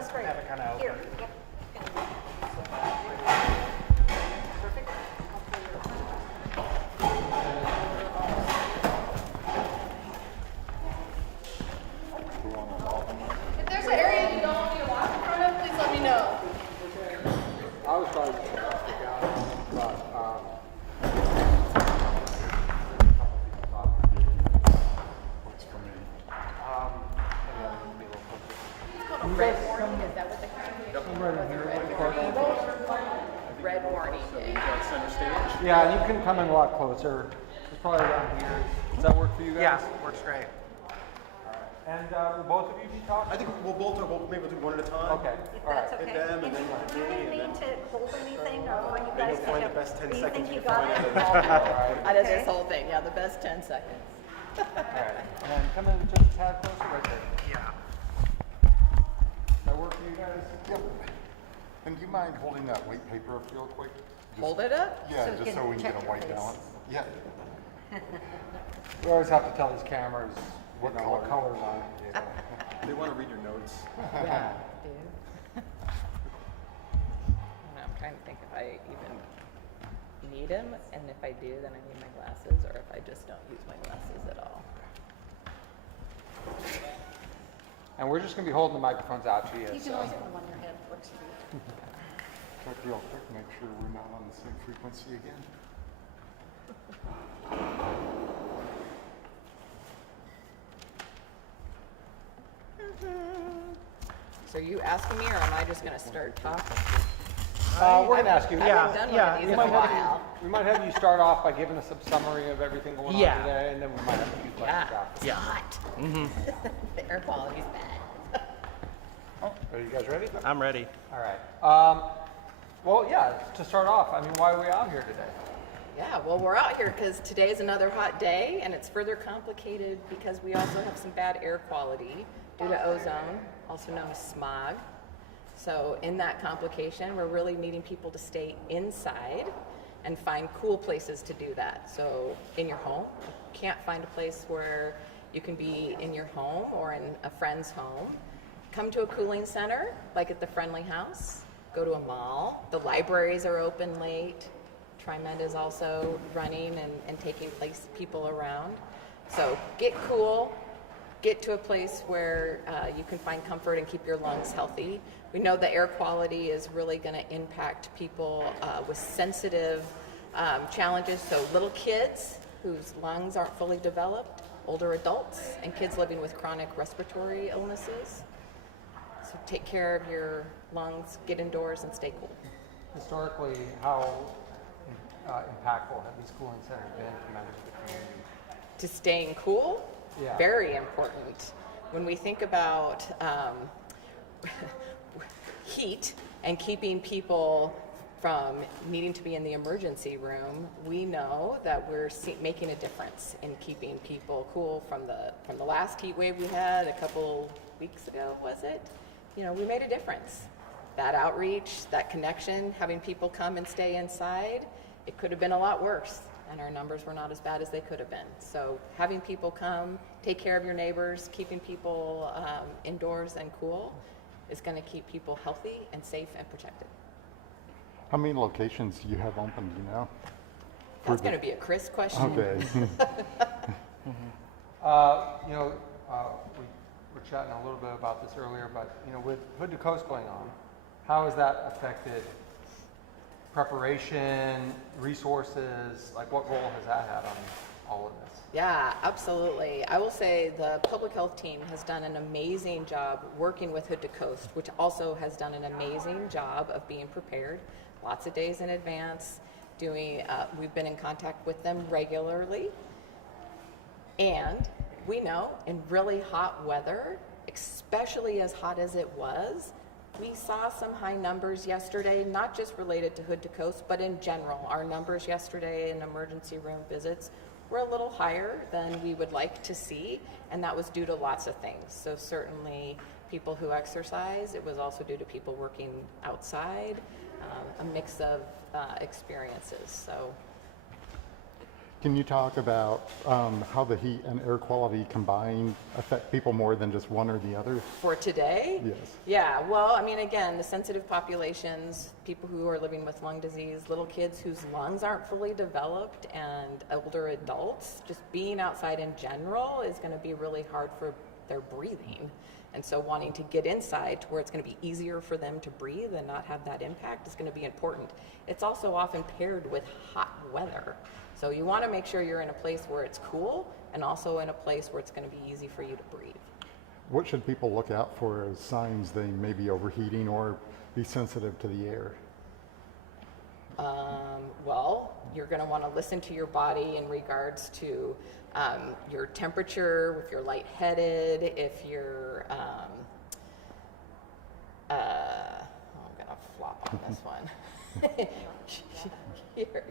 That's great. have it kind of Here, open. yep. Perfect. I'll pull your- If there's an area you don't want me to walk in front of, please let me know. I was probably just gonna ask the guy, but, What's for me? Red warning, is that what the red warning day? Center stage? yeah, you can come in a lot closer. It's probably around here. Does that work for you guys? Yeah, works great. And will both of you be talking? I think we'll both maybe we'll do one at a time. Okay, If all right. that's okay. Hit them, and And then do me, you and need to hold anything or when you Then guys you'll find pick the up? best 10 Do you seconds think you you got can it? Out of this Okay. whole thing, yeah, the best 10 seconds. All right. And then come in just a tad closer right there. Yeah. Does that work for you guys? Yep. And do you mind holding that white paper up real quick? Just- Hold it up? Yeah, So you just can so we can check get a your white face. balance. Yeah. We always have to tell these cameras What what color? colors on it. They want to read your notes. Yeah, dude. I'm trying to think if I even need them, and if I do, then I need my glasses, or if I just don't use my glasses at all. And we're just gonna be holding the microphones out to you. You can So. always put them on your head. Works for you. Check real quick, make sure we're not on the same frequency again. So are you asking me, or am I just gonna start talking? We're gonna ask you. I haven't done one of these We in a might have while. you, we might have you start off by giving us a summary of everything going Yeah. on today, and then we might have a few questions Yeah, after. it's hot. The air quality's bad. Are you guys ready? I'm ready. All right. Well, yeah. To start off, I mean, why are we out here today? Yeah, well, we're out here because today is another hot day, and it's further complicated because we also have some bad air quality due to ozone, also known as smog. So in that complication, we're really needing people to stay inside and find cool places to do that. So in your home, you can't find a place where you can be in your home or in a friend's home. Come to a cooling center, like at the Friendly House. Go to a mall. The libraries are open late. TriMed is also running and taking people around. So get cool, get to a place where you can find comfort and keep your lungs healthy. We know the air quality is really going to impact people with sensitive challenges. So little kids whose lungs aren't fully developed, older adults, and kids living with chronic respiratory illnesses. So take care of your lungs, get indoors, and stay cool. Historically, how impactful have these cooling centers been to members of the community? To staying cool, Yeah. very important. When we think about heat and keeping people from needing to be in the emergency room, we know that we're making a difference in keeping people cool from the last heat wave we had a couple weeks ago, was it? You know, we made a difference. That outreach, that connection, having people come and stay inside, it could have been a lot worse, and our numbers were not as bad as they could have been. So having people come, take care of your neighbors, keeping people indoors and cool is going to keep people healthy and safe and protected. How many locations do you have open, do you know? That's going to be a Chris question. Okay. You know, we were chatting a little bit about this earlier, but you know, with Hood to Coast going on, how has that affected preparation, resources? Like, what role has that had on all of this? Yeah, absolutely. I will say the public health team has done an amazing job working with Hood to Coast, which also has done an amazing job of being prepared lots of days in advance. We've been in contact with them regularly. And we know in really hot weather, especially as hot as it was, we saw some high numbers yesterday, not just related to Hood to Coast, but in general. Our numbers yesterday in emergency room visits were a little higher than we would like to see, and that was due to lots of things. So certainly people who exercise, it was also due to people working outside, a mix of experiences. So Can you talk about how the heat and air quality combined affect people more than just one or the other? For today? Yes. Yeah, well, I mean, again, the sensitive populations, people who are living with lung disease, little kids whose lungs aren't fully developed, and older adults, just being outside in general is going to be really hard for their breathing. And so wanting to get inside to where it's going to be easier for them to breathe and not have that impact is going to be important. It's also often paired with hot weather. So you want to make sure you're in a place where it's cool and also in a place where it's going to be easy for you to breathe. What should people look out for as signs they may be overheating or be sensitive to the air? Well, you're going to want to listen to your body in regards to your temperature, if you're lightheaded, if you're, I'm going to flop on this one.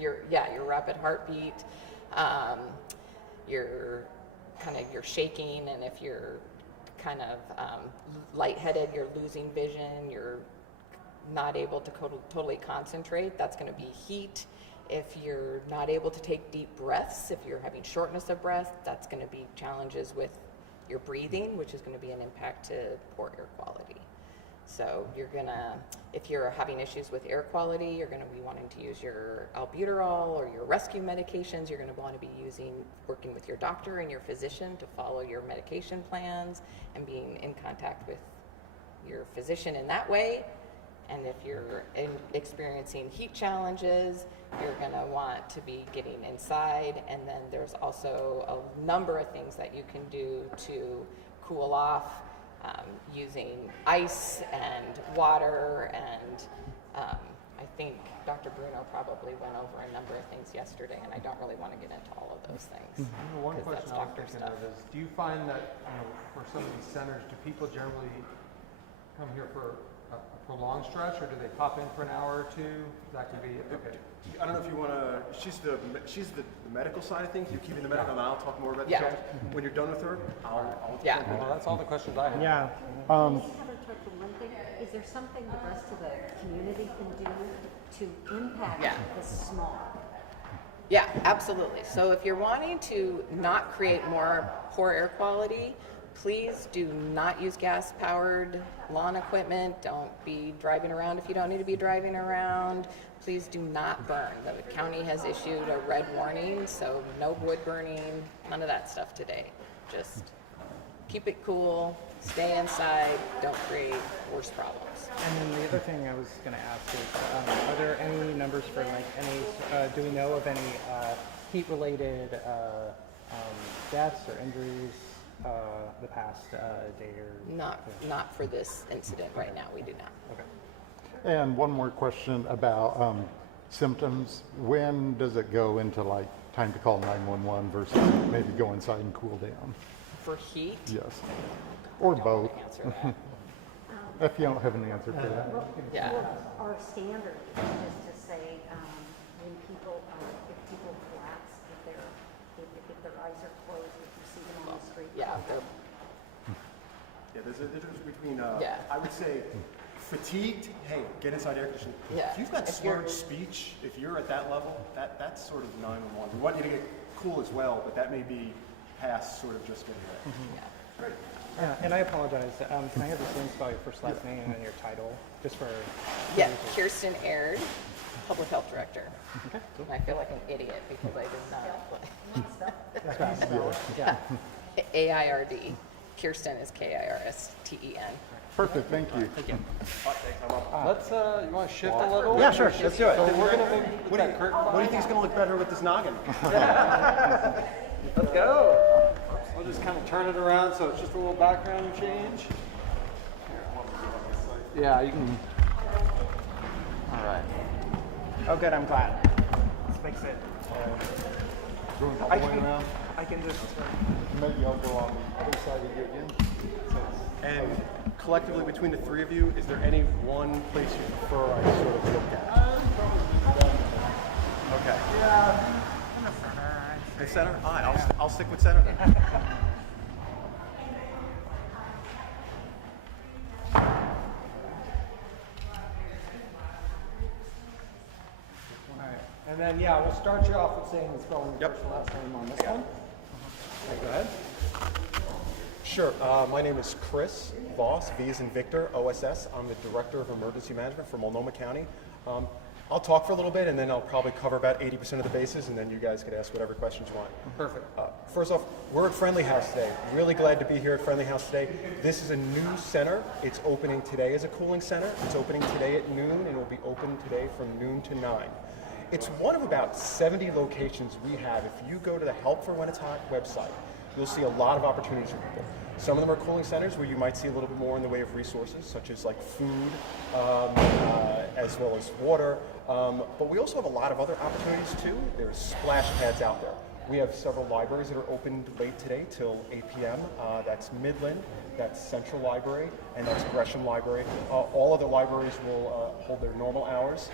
your rapid heartbeat, your shaking, and if you're kind of lightheaded, you're losing vision, you're not able to totally concentrate, that's going to be heat. If you're not able to take deep breaths, if you're having shortness of breath, that's going to be challenges with your breathing, which is going to be an impact to poor air quality. So if you're having issues with air quality, you're going to be wanting to use your albuterol or your rescue medications. You're going to want to be working with your doctor and your physician to follow your medication plans and being in contact with your physician in that way. And if you're experiencing heat challenges, you're going to want to be getting inside. And then there's also a number of things that you can do to cool off, using ice and water. And I think Dr. Bruno probably went over a number of things yesterday, and I don't really want to get into all of those things. One 'cause question that's I was doctor thinking stuff. of is, do you find that, for some of these centers, do people generally come here for a prolonged stretch, or do they pop in for an hour or two? That could be, okay. I don't know if you want to, she's the medical side of things. You're keeping the medical, and I'll talk more about the Yeah. challenge. When you're done with her, I'll Yeah. Well, that's all the questions I have. Yeah. Can you have her touch on one thing? Is there something the rest of the community can do to impact Yeah. this smog? Yeah, absolutely. So if you're wanting to not create more poor air quality, please do not use gas-powered lawn equipment. Don't be driving around if you don't need to be driving around. Please do not burn. The county has issued a red warning, so no wood burning, none of that stuff today. Just keep it cool, stay inside, don't create worse problems. And then the other thing I was going to ask is, are there any numbers for like any? Do we know of any heat-related deaths or injuries the past day or? Not for this incident right now. We do not. Okay. And one more question about symptoms. When does it go into like time to call 911 versus maybe go inside and cool down? For heat, Yes. Or both. answer that. If you don't have an answer for that. Yeah. Our standard is just to say, when people, if people collapse, if their eyes are closed, if you see them on the street. Yeah, they're Yeah, there's a difference between, Yeah. I would say, fatigued, hey, get inside air conditioning. Yeah. If you've got If you're- slurred speech, if you're at that level, that's sort of 911. We want you to get cool as well, but that may be past sort of just getting ready. And I apologize. Can I have this name, spell your first last name and your title, just for? Yeah, Kirsten Aird, Public Health Director. I feel like an idiot because I did not. Yeah. AIRD. Kirsten is KIRSTEN. Perfect, thank you. Let's, you want to shift a little? Yeah, sure. Let's do it. So we're gonna maybe put What that curtain do you think is going to look better with this noggin? Let's go. We'll just kind of turn it around so it's just a little background change. Yeah, you can. All right. Oh, good. I'm glad. This makes it. Going all the way around. I can just. Maybe I'll go on the other side of you again. And collectively, between the three of you, is there any one place you prefer I sort of look at? Okay. Yeah. The center? All right, I'll stick with center then. All right. And then, yeah, we'll start you off with saying the spelling of your Yep. first and last name on this one. Okay, go ahead. Sure. My name is Chris Voss, V as in Victor, OSS. I'm the Director of Emergency Management for Multnomah County. I'll talk for a little bit, and then I'll probably cover about 80% of the bases, and then you guys could ask whatever questions you want. Perfect. First off, we're at Friendly House today. Really glad to be here at Friendly House today. This is a new center. It's opening today as a cooling center. It's opening today at noon, and it will be open today from noon to 9. It's one of about 70 locations we have. If you go to the Help for When It's Hot website, you'll see a lot of opportunities for people. Some of them are cooling centers where you might see a little bit more in the way of resources, such as like food, as well as water. But we also have a lot of other opportunities too. There's splash pads out there. We have several libraries that are opened late today till 8 p.m. That's Midland, that's Central Library, and that's Gresham Library. All other libraries will hold their normal hours.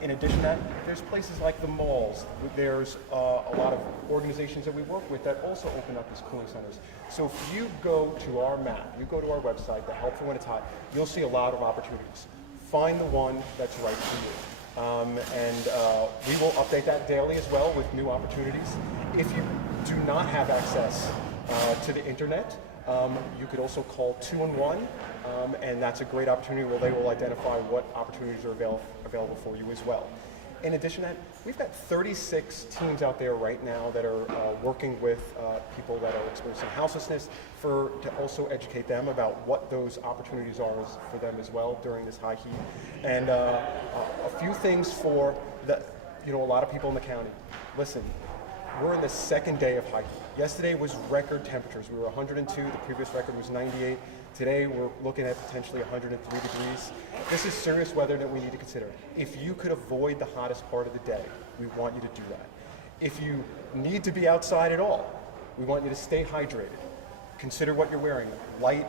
In addition to that, there's places like the malls. There's a lot of organizations that we work with that also open up as cooling centers. So if you go to our map, you go to our website, the Help for When It's Hot, you'll see a lot of opportunities. Find the one that's right for you. We will update that daily as well with new opportunities. If you do not have access to the internet, you could also call 211, and that's a great opportunity where they will identify what opportunities are available for you as well. In addition to that, we've got 36 teams out there right now that are working with people that are experiencing houselessness to also educate them about what those opportunities are for them as well during this high heat. And a few things for a lot of people in the county. Listen, we're in the second day of high heat. Yesterday was record temperatures. We were 102, the previous record was 98. Today we're looking at potentially 103 degrees. This is serious weather that we need to consider. If you could avoid the hottest part of the day, we want you to do that. If you need to be outside at all, we want you to stay hydrated. Consider what you're wearing. Light,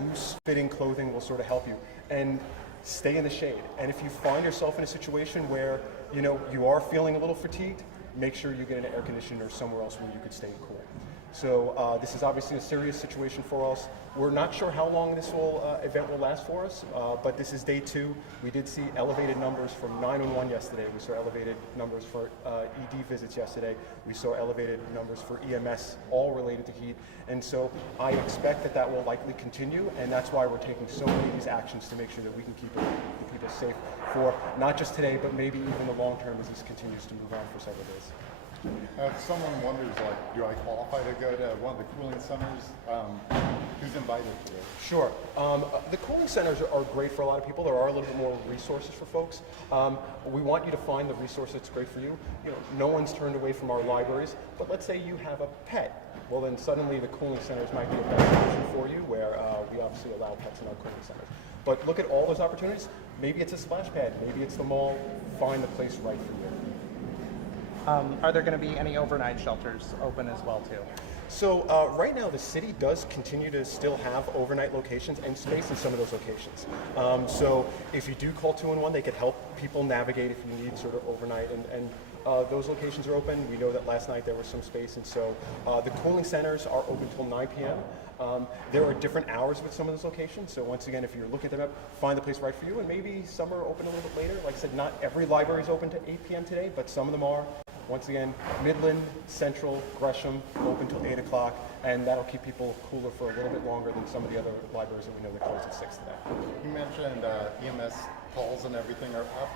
loose-fitting clothing will sort of help you. And stay in the shade. And if you find yourself in a situation where you are feeling a little fatigued, make sure you get an air conditioner or somewhere else where you could stay cool. So this is obviously a serious situation for us. We're not sure how long this event will last for us, but this is day 2. We did see elevated numbers from 911 yesterday. We saw elevated numbers for ED visits yesterday. We saw elevated numbers for EMS, all related to heat. And so I expect that will likely continue, and that's why we're taking so many of these actions to make sure that we can keep the people safe for not just today, but maybe even the long term as this continues to move on for several days. If someone wonders, like, do I qualify to go to one of the cooling centers? Who's invited to it? Sure. The cooling centers are great for a lot of people. There are a little bit more resources for folks. We want you to find the resource that's great for you. No one's turned away from our libraries, but let's say you have a pet. Well, then suddenly the cooling centers might be a better option for you, where we obviously allow pets in our cooling centers. But look at all those opportunities. Maybe it's a splash pad. Maybe it's the mall. Find the place right for you. Are there going to be any overnight shelters open as well too? So right now the city does continue to still have overnight locations and space in some of those locations. So if you do call 211, they could help people navigate if you need sort of overnight, and those locations are open. We know that last night there was some space, and so the cooling centers are open till 9 p.m. There are different hours with some of those locations. So once again, if you're looking them up, find the place right for you, and maybe some are open a little bit later. Like I said, not every library is open to 8 p.m. today, but some of them are. Once again, Midland, Central, Gresham, open till 8 o'clock, and that'll keep people cooler for a little bit longer than some of the other libraries that we know that close at 6 today. You mentioned EMS calls and everything are up.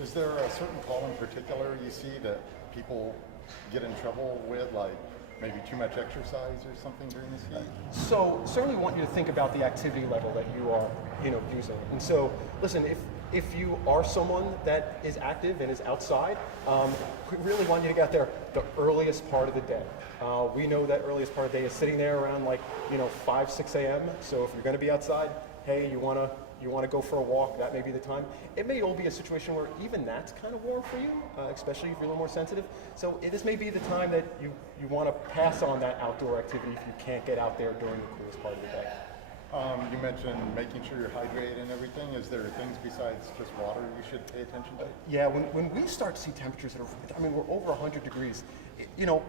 Is there a certain call in particular you see that people get in trouble with, like maybe too much exercise or something during this heat? So certainly want you to think about the activity level that you are, using. And so, listen, if you are someone that is active and is outside, we really want you to get there the earliest part of the day. We know that earliest part of the day is sitting there around 5, 6 a.m. So if you're going to be outside, hey, you want to go for a walk, that may be the time. It may all be a situation where even that's kind of warm for you, especially if you're a little more sensitive. So this may be the time that you want to pass on that outdoor activity if you can't get out there during the coolest part of the day. You mentioned making sure you're hydrated and everything. Is there things besides just water you should pay attention to? Yeah, when we start to see temperatures that are, we're over 100 degrees,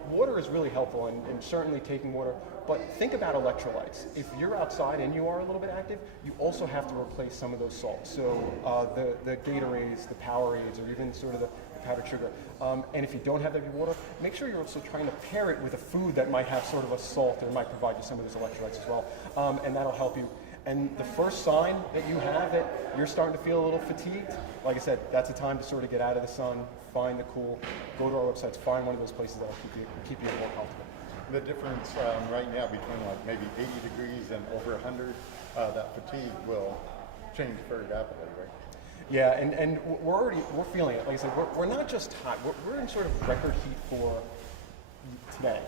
water is really helpful, and certainly taking water, but think about electrolytes. If you're outside and you are a little bit active, you also have to replace some of those salts. So the Gatorades, the Powerades, or even sort of powdered sugar. And if you don't have that water, make sure you're also trying to pair it with a food that might have sort of a salt or might provide you some of those electrolytes as well. And that'll help you. And the first sign that you have that you're starting to feel a little fatigued, like I said, that's a time to sort of get out of the sun, find the cool, go to our websites, find one of those places that will keep you more comfortable. The difference right now between like maybe 80 degrees and over 100, that fatigue will change very rapidly, right? Yeah, and we're feeling it. Like I said, we're not just hot. We're in sort of record heat for today.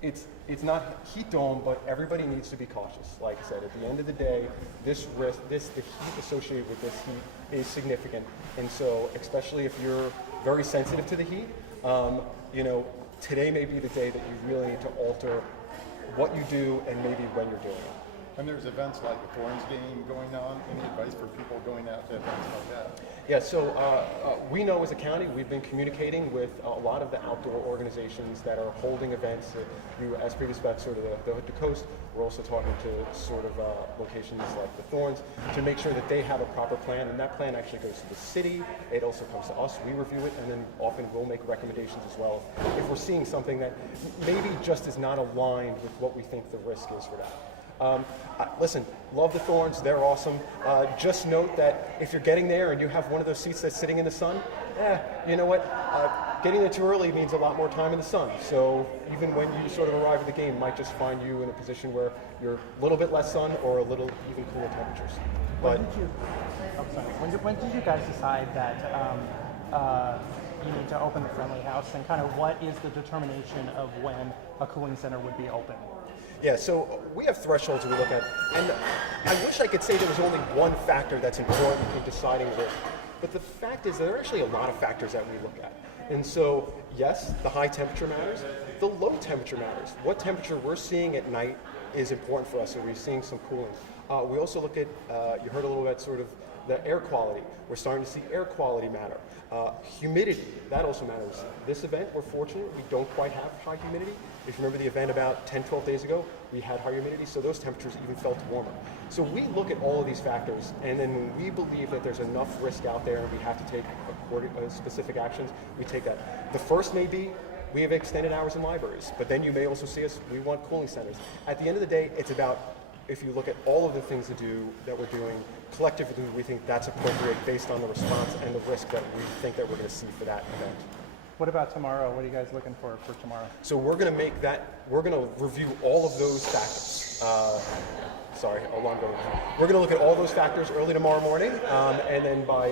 It's not heat dome, but everybody needs to be cautious. Like I said, at the end of the day, the heat associated with this heat is significant. And so, especially if you're very sensitive to the heat, you know, today may be the day that you really need to alter what you do and maybe when you're doing it. And there's events like the Thorns game going on. Any advice for people going out to events like that? Yeah, so we know as a county, we've been communicating with a lot of the outdoor organizations that are holding events. As previous about sort of the Hood to Coast, we're also talking to sort of locations like the Thorns to make sure that they have a proper plan, and that plan actually goes to the city. It also comes to us, we review it, and then often we'll make recommendations as well if we're seeing something that maybe just is not aligned with what we think the risk is for that. Listen, love the Thorns, they're awesome. Just note that if you're getting there and you have one of those seats that's sitting in the sun, you know what? Getting there too early means a lot more time in the sun. So even when you sort of arrive at the game, might just find you in a position where you're a little bit less sun or a little even cooler temperatures. But When did you guys decide that you need to open the friendly house, and kind of what is the determination of when a cooling center would be open? yeah, so we have thresholds we look at, and I wish I could say there was only one factor that's important in deciding this, but the fact is there are actually a lot of factors that we look at. And so, yes, the high temperature matters, the low temperature matters. What temperature we're seeing at night is important for us, so we're seeing some cooling. We also look at, you heard a little bit sort of the air quality. We're starting to see air quality matter. Humidity, that also matters. This event, we're fortunate, we don't quite have high humidity. If you remember the event about 10, 12 days ago, we had high humidity, so those temperatures even felt warmer. So we look at all of these factors, and then when we believe that there's enough risk out there and we have to take specific actions, we take that. The first may be, we have extended hours in libraries, but then you may also see us, we want cooling centers. At the end of the day, it's about, if you look at all of the things that we're doing, collectively we think that's appropriate based on the response and the risk that we think that we're going to see for that event. What about tomorrow? What are you guys looking for tomorrow? So we're going to review all of those factors. Sorry, alarm going off. We're going to look at all those factors early tomorrow morning, and then by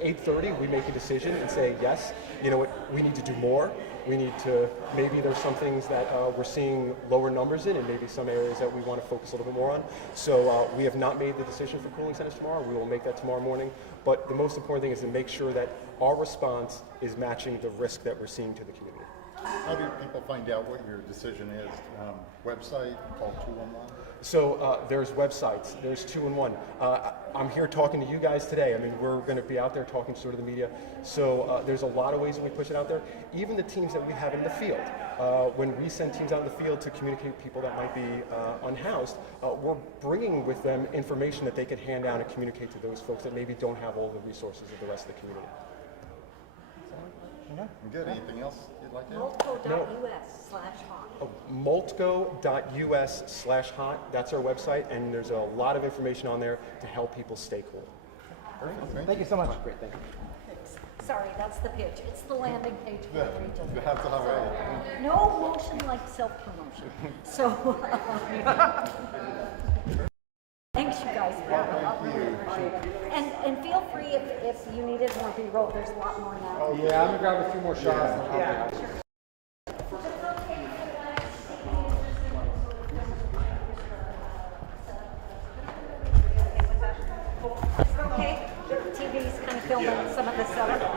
8:30 we make a decision and say, yes, you know what, we need to do more. We need to, maybe there's some things that we're seeing lower numbers in, and maybe some areas that we want to focus a little bit more on. So we have not made the decision for cooling centers tomorrow. We will make that tomorrow morning. But the most important thing is to make sure that our response is matching the risk that we're seeing to the community. How do people find out what your decision is? Website, call 211? So there's websites, there's 2-in-1. I'm here talking to you guys today. I mean, we're going to be out there talking to sort of the media. So there's a lot of ways that we push it out there. Even the teams that we have in the field. When we send teams out in the field to communicate with people that might be unhoused, we're bringing with them information that they can hand out and communicate to those folks that maybe don't have all the resources of the rest of the community. Good. Anything else you'd like to add? Multco.us/hot. Multco.us/hot, that's our website, and there's a lot of information on there to help people stay cool. Perfect. Thank you so much. Great, thank you. Sorry, that's the pitch. It's the landing page for the region. That's all right. No motion like self-promotion. So, thanks you guys for having me. Really appreciate it. And feel free if you needed more B-roll, there's a lot more now. Yeah, I'm gonna grab a few more shots. Yeah. Okay, the TV's kind of filming some of the setup.